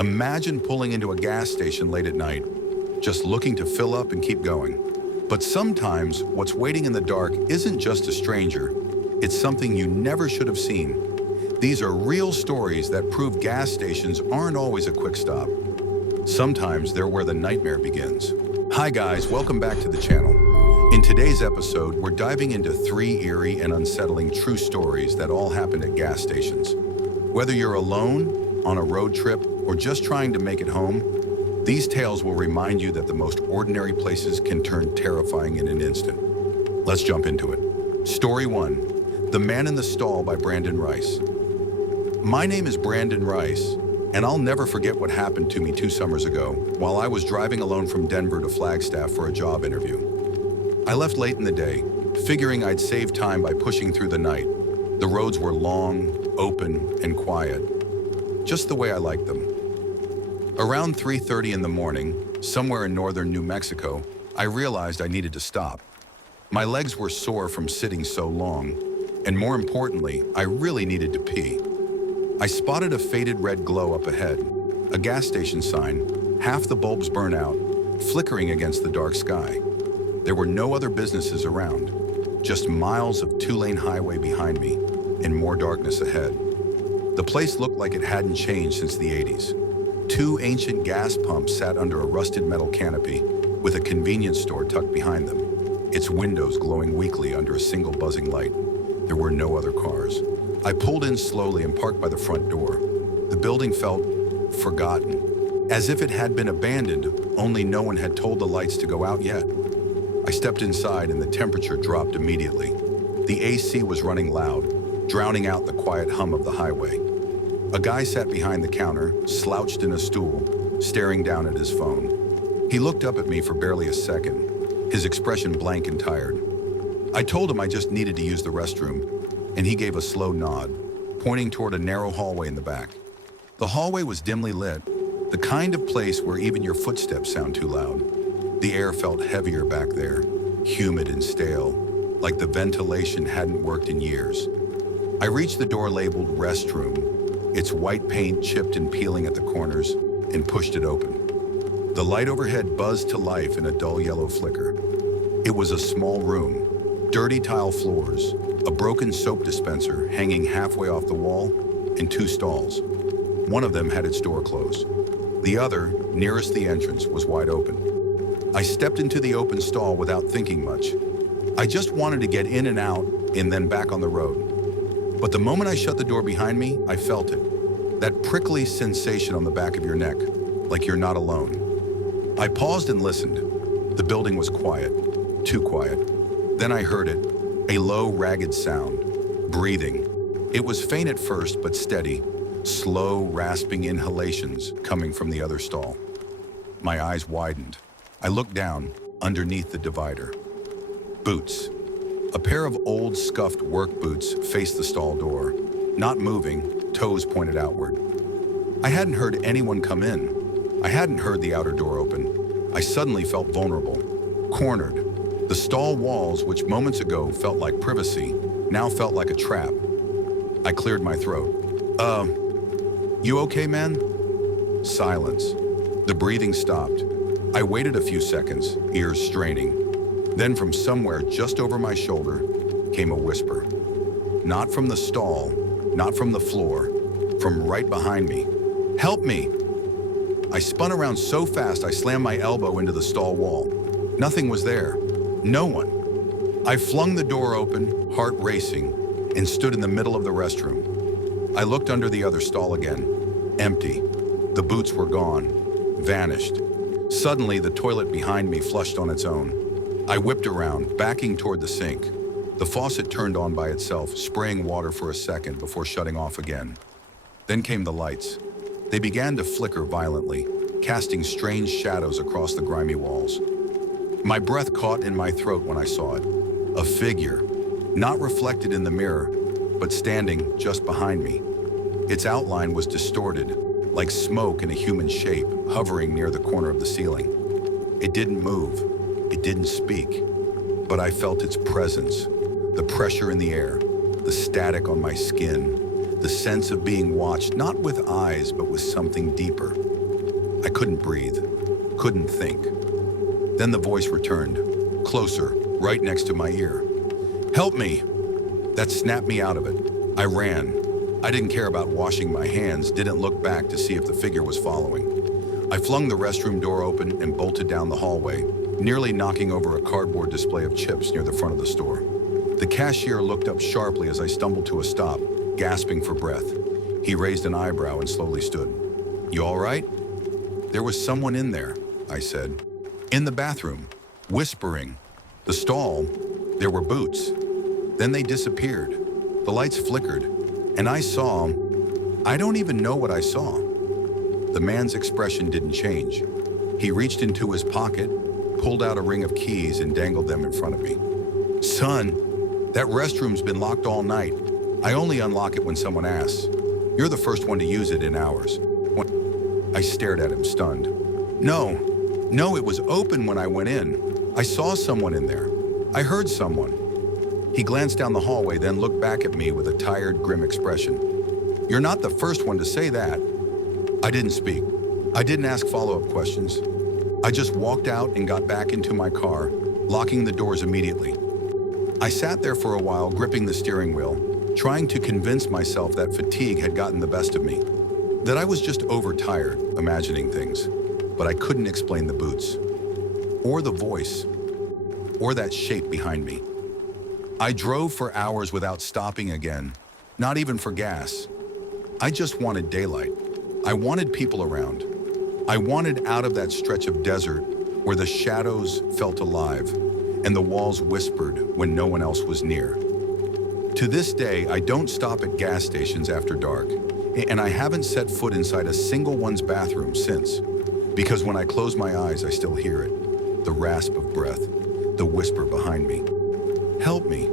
Imagine pulling into a gas station late at night, just looking to fill up and keep going. But sometimes what's waiting in the dark isn't just a stranger, it's something you never should have seen. These are real stories that prove gas stations aren't always a quick stop. Sometimes they're where the nightmare begins. Hi guys, welcome back to the channel. In today's episode, we're diving into 3 eerie and unsettling true stories that all happen at gas stations. Whether you're alone, on a road trip, or just trying to make it home, these tales will remind you that the most ordinary places can turn terrifying in an instant. Let's jump into it. Story 1, The Man in the Stall by Brandon Rice. My name is Brandon Rice, and I'll never forget what happened to me 2 summers ago while I was driving alone from Denver to Flagstaff for a job interview. I left late in the day, figuring I'd save time by pushing through the night. The roads were long, open, and quiet, just the way I liked them. Around 3:30 in the morning, somewhere in northern New Mexico, I realized I needed to stop. My legs were sore from sitting so long, and more importantly, I really needed to pee. I spotted a faded red glow up ahead, a gas station sign, half the bulbs burnt out, flickering against the dark sky. There were no other businesses around, just miles of 2-lane highway behind me, and more darkness ahead. The place looked like it hadn't changed since the 80s. 2 ancient gas pumps sat under a rusted metal canopy, with a convenience store tucked behind them, its windows glowing weakly under a single buzzing light. There were no other cars. I pulled in slowly and parked by the front door. The building felt forgotten, as if it had been abandoned, only no one had told the lights to go out yet. I stepped inside and the temperature dropped immediately. The AC was running loud, drowning out the quiet hum of the highway. A guy sat behind the counter, slouched in a stool, staring down at his phone. He looked up at me for barely a second, his expression blank and tired. I told him I just needed to use the restroom, and he gave a slow nod, pointing toward a narrow hallway in the back. The hallway was dimly lit, the kind of place where even your footsteps sound too loud. The air felt heavier back there, humid and stale, like the ventilation hadn't worked in years. I reached the door labeled restroom, its white paint chipped and peeling at the corners, and pushed it open. The light overhead buzzed to life in a dull yellow flicker. It was a small room, dirty tile floors, a broken soap dispenser hanging halfway off the wall, and 2 stalls. One of them had its door closed. The other, nearest the entrance, was wide open. I stepped into the open stall without thinking much. I just wanted to get in and out and then back on the road. But the moment I shut the door behind me, I felt it. That prickly sensation on the back of your neck, like you're not alone. I paused and listened. The building was quiet, too quiet. Then I heard it, a low, ragged sound, breathing. It was faint at first, but steady, slow, rasping inhalations coming from the other stall. My eyes widened. I looked down, underneath the divider. Boots. A pair of old, scuffed work boots faced the stall door, not moving, toes pointed outward. I hadn't heard anyone come in. I hadn't heard the outer door open. I suddenly felt vulnerable, cornered. The stall walls, which moments ago felt like privacy, now felt like a trap. I cleared my throat. You okay, man?" Silence. The breathing stopped. I waited a few seconds, ears straining. Then from somewhere just over my shoulder came a whisper. Not from the stall, not from the floor, from right behind me. "Help me!" I spun around so fast I slammed my elbow into the stall wall. Nothing was there. No one. I flung the door open, heart racing, and stood in the middle of the restroom. I looked under the other stall again. Empty. The boots were gone. Vanished. Suddenly, the toilet behind me flushed on its own. I whipped around, backing toward the sink. The faucet turned on by itself, spraying water for a second before shutting off again. Then came the lights. They began to flicker violently, casting strange shadows across the grimy walls. My breath caught in my throat when I saw it. A figure, not reflected in the mirror, but standing just behind me. Its outline was distorted, like smoke in a human shape, hovering near the corner of the ceiling. It didn't move, it didn't speak, but I felt its presence, the pressure in the air, the static on my skin, the sense of being watched not with eyes but with something deeper, I couldn't breathe, couldn't think. Then the voice returned, closer, right next to my ear. "Help me!" That snapped me out of it. I ran. I didn't care about washing my hands, didn't look back to see if the figure was following. I flung the restroom door open and bolted down the hallway, nearly knocking over a cardboard display of chips near the front of the store. The cashier looked up sharply as I stumbled to a stop, gasping for breath. He raised an eyebrow and slowly stood. "You all right?" "There was someone in there," I said. "In the bathroom, whispering. The stall, there were boots. Then they disappeared. The lights flickered, and I don't even know what I saw." The man's expression didn't change. He reached into his pocket, pulled out a ring of keys and dangled them in front of me. "Son, that restroom's been locked all night. I only unlock it when someone asks. You're the first one to use it in hours." I stared at him, stunned. No, it was open when I went in. I saw someone in there. I heard someone." He glanced down the hallway, then looked back at me with a tired, grim expression. "You're not the first one to say that." I didn't speak. I didn't ask follow-up questions. I just walked out and got back into my car, locking the doors immediately. I sat there for a while, gripping the steering wheel, trying to convince myself that fatigue had gotten the best of me, that I was just overtired, imagining things. But I couldn't explain the boots, or the voice, or that shape behind me. I drove for hours without stopping again, not even for gas. I just wanted daylight. I wanted people around. I wanted out of that stretch of desert where the shadows felt alive and the walls whispered when no one else was near. To this day, I don't stop at gas stations after dark, and I haven't set foot inside a single one's bathroom since, because when I close my eyes, I still hear it, the rasp of breath, the whisper behind me. Help me.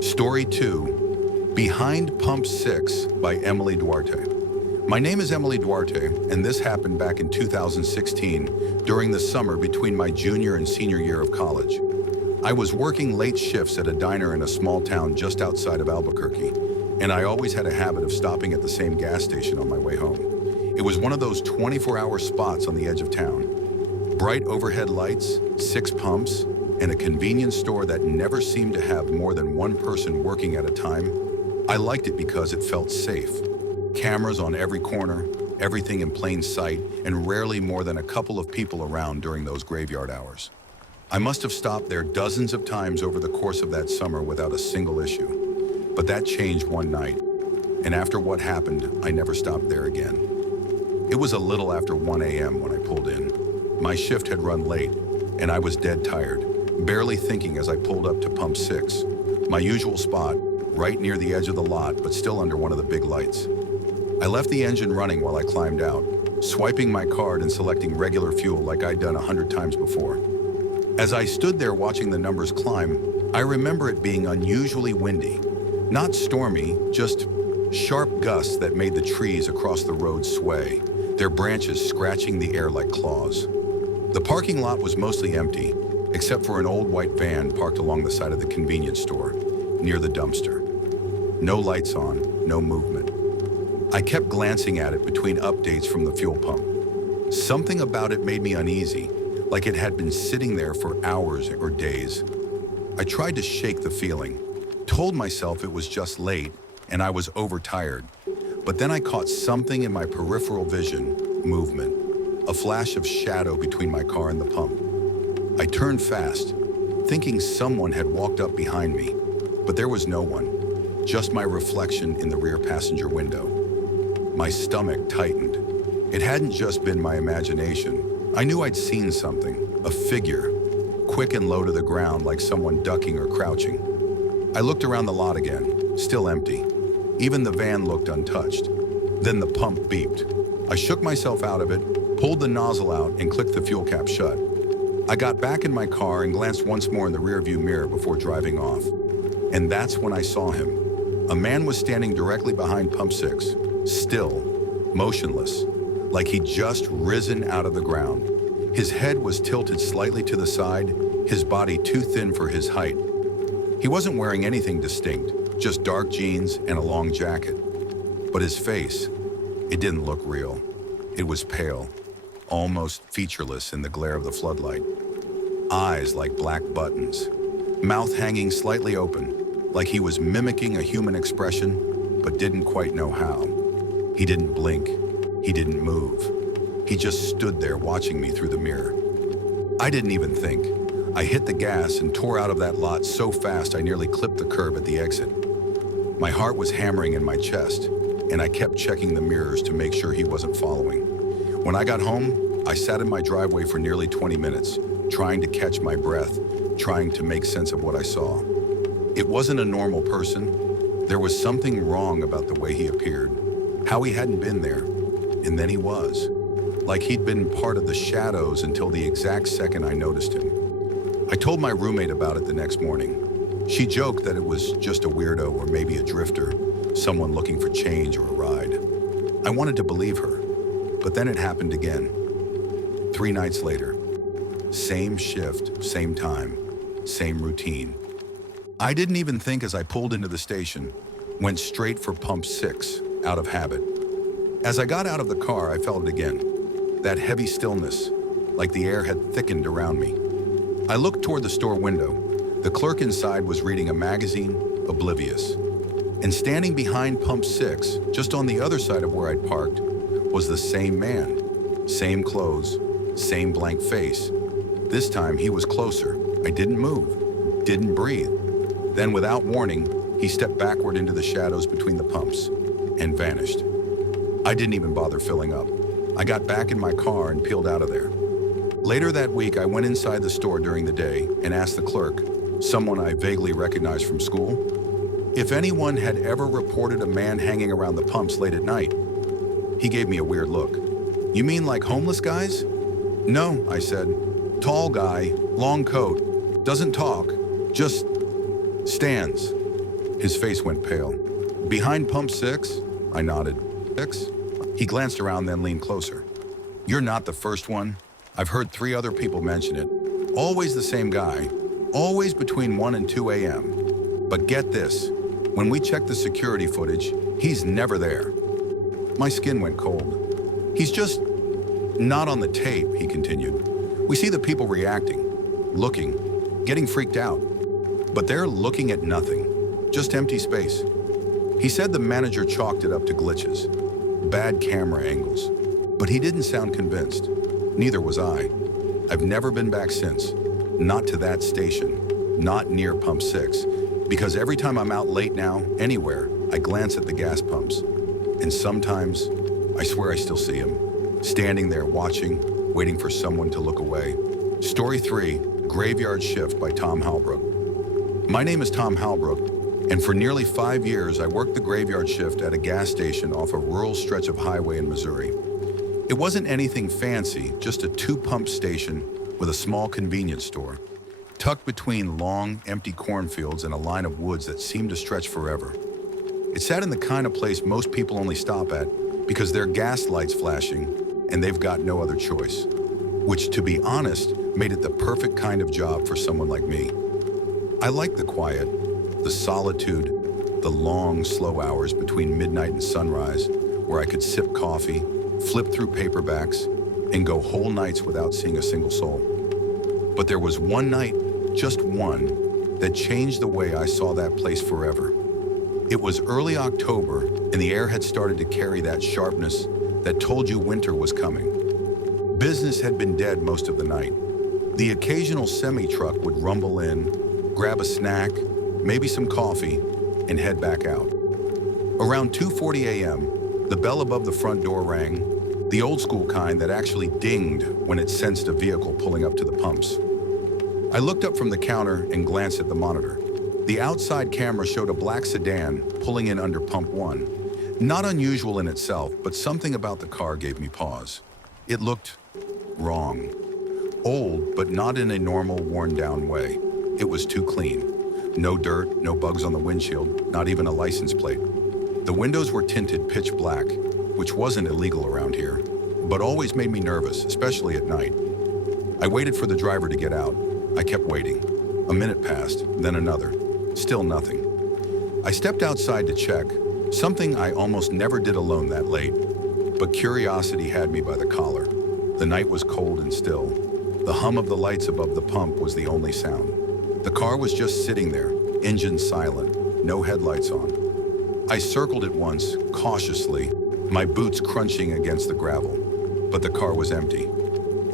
Story 2, Behind Pump 6 by Emily Duarte. My name is Emily Duarte, and this happened back in 2016 during the summer between my junior and senior year of college. I was working late shifts at a diner in a small town just outside of Albuquerque, and I always had a habit of stopping at the same gas station on my way home. It was one of those 24-hour spots on the edge of town. Bright overhead lights, 6 pumps, and a convenience store that never seemed to have more than one person working at a time. I liked it because it felt safe. Cameras on every corner, everything in plain sight, and rarely more than a couple of people around during those graveyard hours. I must have stopped there dozens of times over the course of that summer without a single issue. But that changed one night, and after what happened, I never stopped there again. It was a little after 1 a.m. when I pulled in. My shift had run late, and I was dead tired, barely thinking as I pulled up to Pump 6, my usual spot, right near the edge of the lot, but still under one of the big lights. I left the engine running while I climbed out, swiping my card and selecting regular fuel like I'd done 100 times before. As I stood there watching the numbers climb, I remember it being unusually windy. Not stormy, just sharp gusts that made the trees across the road sway, their branches scratching the air like claws. The parking lot was mostly empty, except for an old white van parked along the side of the convenience store, near the dumpster. No lights on, no movement. I kept glancing at it between updates from the fuel pump. Something about it made me uneasy, like it had been sitting there for hours or days. I tried to shake the feeling, told myself it was just late and I was overtired. But then I caught something in my peripheral vision, movement, a flash of shadow between my car and the pump. I turned fast, thinking someone had walked up behind me, but there was no one, just my reflection in the rear passenger window. My stomach tightened. It hadn't just been my imagination. I knew I'd seen something, a figure, quick and low to the ground like someone ducking or crouching. I looked around the lot again, still empty. Even the van looked untouched. Then the pump beeped. I shook myself out of it, pulled the nozzle out, and clicked the fuel cap shut. I got back in my car and glanced once more in the rearview mirror before driving off. And that's when I saw him. A man was standing directly behind Pump 6, still, motionless, like he'd just risen out of the ground. His head was tilted slightly to the side, his body too thin for his height. He wasn't wearing anything distinct, just dark jeans and a long jacket. But his face, it didn't look real. It was pale, almost featureless in the glare of the floodlight. Eyes like black buttons, mouth hanging slightly open, like he was mimicking a human expression, but didn't quite know how. He didn't blink. He didn't move. He just stood there watching me through the mirror. I didn't even think. I hit the gas and tore out of that lot so fast I nearly clipped the curb at the exit. My heart was hammering in my chest, and I kept checking the mirrors to make sure he wasn't following. When I got home, I sat in my driveway for nearly 20 minutes, trying to catch my breath, trying to make sense of what I saw. It wasn't a normal person. There was something wrong about the way he appeared, how he hadn't been there, and then he was. Like he'd been part of the shadows until the exact second I noticed him. I told my roommate about it the next morning. She joked that it was just a weirdo or maybe a drifter, someone looking for change or a ride. I wanted to believe her, but then it happened again. 3 nights later. Same shift, same time, same routine. I didn't even think as I pulled into the station, went straight for pump 6, out of habit. As I got out of the car, I felt it again. That heavy stillness, like the air had thickened around me. I looked toward the store window. The clerk inside was reading a magazine, oblivious. And standing behind pump 6, just on the other side of where I'd parked, was the same man. Same clothes, same blank face. This time he was closer. I didn't move, didn't breathe. Then without warning, he stepped backward into the shadows between the pumps and vanished. I didn't even bother filling up. I got back in my car and peeled out of there. Later that week, I went inside the store during the day and asked the clerk, someone I vaguely recognized from school, if anyone had ever reported a man hanging around the pumps late at night. He gave me a weird look. You mean like homeless guys? No, I said. Tall guy, long coat, doesn't talk, just stands. His face went pale. Behind pump 6? I nodded. 6? He glanced around, then leaned closer. You're not the first one. I've heard 3 other people mention it. Always the same guy. Always between 1 and 2 a.m. But get this, when we checked the security footage, he's never there. My skin went cold. He's just not on the tape, he continued. We see the people reacting, looking, getting freaked out. But they're looking at nothing, just empty space. He said the manager chalked it up to glitches, bad camera angles. But he didn't sound convinced. Neither was I. I've never been back since. Not to that station, not near pump 6, because every time I'm out late now, anywhere, I glance at the gas pumps. And sometimes, I swear I still see him, standing there watching, waiting for someone to look away. Story 3, Graveyard Shift by Tom Halbrook. My name is Tom Halbrook, and for nearly 5 years, I worked the graveyard shift at a gas station off a rural stretch of highway in Missouri. It wasn't anything fancy, just a 2-pump station with a small convenience store, tucked between long, empty cornfields and a line of woods that seemed to stretch forever. It sat in the kind of place most people only stop at because their gas light's flashing and they've got no other choice, which, to be honest, made it the perfect kind of job for someone like me. I liked the quiet, the solitude, the long, slow hours between midnight and sunrise, where I could sip coffee, flip through paperbacks, and go whole nights without seeing a single soul. But there was one night, just one, that changed the way I saw that place forever. It was early October, and the air had started to carry that sharpness that told you winter was coming. Business had been dead most of the night. The occasional semi-truck would rumble in, grab a snack, maybe some coffee, and head back out. Around 2:40 a.m., the bell above the front door rang, the old school kind that actually dinged when it sensed a vehicle pulling up to the pumps. I looked up from the counter and glanced at the monitor. The outside camera showed a black sedan pulling in under pump 1. Not unusual in itself, but something about the car gave me pause. It looked wrong. Old, but not in a normal, worn-down way. It was too clean. No dirt, no bugs on the windshield, not even a license plate. The windows were tinted pitch black, which wasn't illegal around here, but always made me nervous, especially at night. I waited for the driver to get out. I kept waiting. A minute passed, then another. Still nothing. I stepped outside to check, something I almost never did alone that late, but curiosity had me by the collar. The night was cold and still. The hum of the lights above the pump was the only sound. The car was just sitting there, engine silent, no headlights on. I circled it once, cautiously, my boots crunching against the gravel. But the car was empty.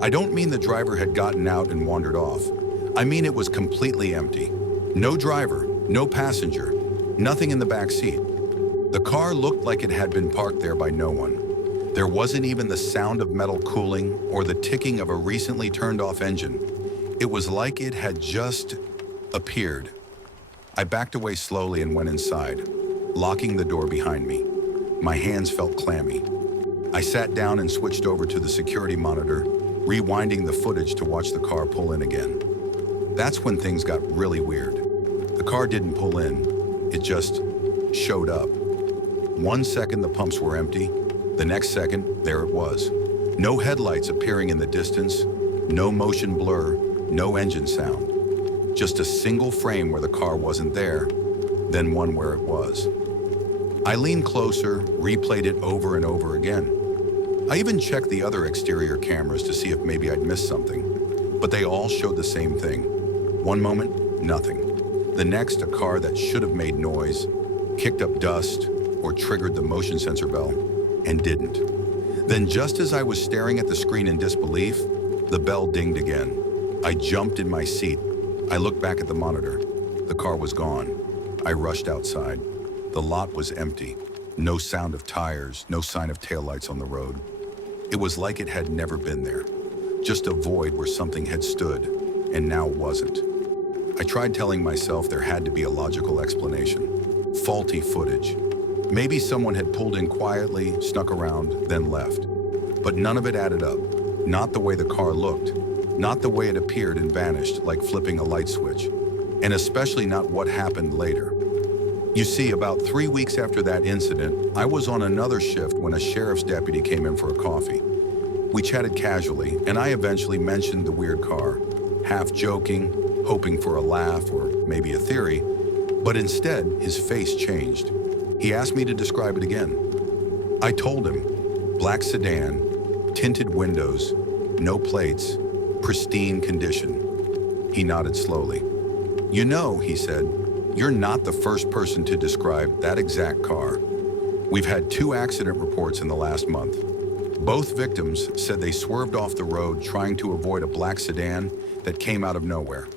I don't mean the driver had gotten out and wandered off. I mean it was completely empty. No driver, no passenger, nothing in the back seat. The car looked like it had been parked there by no one. There wasn't even the sound of metal cooling or the ticking of a recently turned off engine. It was like it had just appeared. I backed away slowly and went inside, locking the door behind me. My hands felt clammy. I sat down and switched over to the security monitor, rewinding the footage to watch the car pull in again. That's when things got really weird. The car didn't pull in, it just showed up. 1 second the pumps were empty, the next second there it was. No headlights appearing in the distance, no motion blur, no engine sound. Just a single frame where the car wasn't there, then one where it was. I leaned closer, replayed it over and over again. I even checked the other exterior cameras to see if maybe I'd missed something, but they all showed the same thing. One moment, nothing. The next, a car that should have made noise, kicked up dust, or triggered the motion sensor bell, and didn't. Then just as I was staring at the screen in disbelief, the bell dinged again. I jumped in my seat. I looked back at the monitor. The car was gone. I rushed outside. The lot was empty. No sound of tires, no sign of taillights on the road. It was like it had never been there. Just a void where something had stood, and now wasn't. I tried telling myself there had to be a logical explanation. Faulty footage. Maybe someone had pulled in quietly, snuck around, then left. But none of it added up. Not the way the car looked. Not the way it appeared and vanished like flipping a light switch. And especially not what happened later. You see, about 3 weeks after that incident, I was on another shift when a sheriff's deputy came in for a coffee. We chatted casually, and I eventually mentioned the weird car, half joking, hoping for a laugh or maybe a theory, but instead, his face changed. He asked me to describe it again. I told him, black sedan, tinted windows, no plates, pristine condition. He nodded slowly. You know, he said, you're not the first person to describe that exact car. We've had 2 accident reports in the last month. Both victims said they swerved off the road trying to avoid a black sedan that came out of nowhere.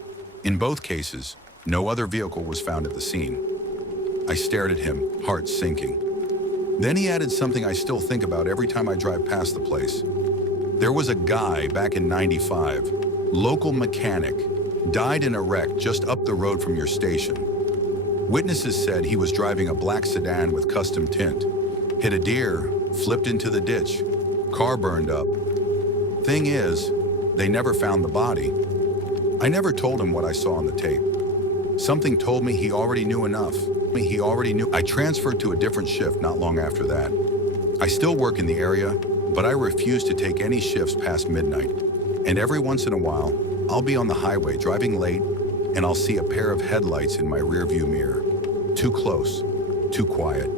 In both cases, no other vehicle was found at the scene. I stared at him, heart sinking. Then he added something I still think about every time I drive past the place. There was a guy back in '95, local mechanic, died in a wreck just up the road from your station. Witnesses said he was driving a black sedan with custom tint, hit a deer, flipped into the ditch, car burned up. Thing is, they never found the body. I never told him what I saw on the tape. Something told me he already knew enough. I transferred to a different shift not long after that. I still work in the area, but I refuse to take any shifts past midnight. And every once in a while, I'll be on the highway driving late, and I'll see a pair of headlights in my rearview mirror. Too close, too quiet.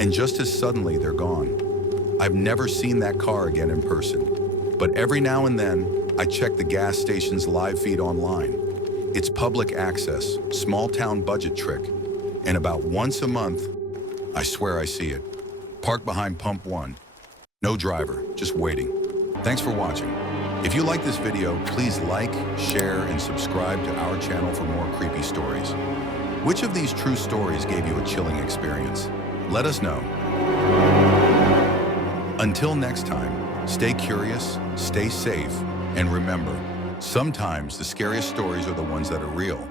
And just as suddenly, they're gone. I've never seen that car again in person. But every now and then, I check the gas station's live feed online. It's public access, small town budget trick. And about once a month, I swear I see it. Parked behind pump 1. No driver, just waiting. Thanks for watching. If you like this video, please like, share, and subscribe to our channel for more creepy stories. Which of these true stories gave you a chilling experience? Let us know. Until next time, stay curious, stay safe, and remember, sometimes the scariest stories are the ones that are real.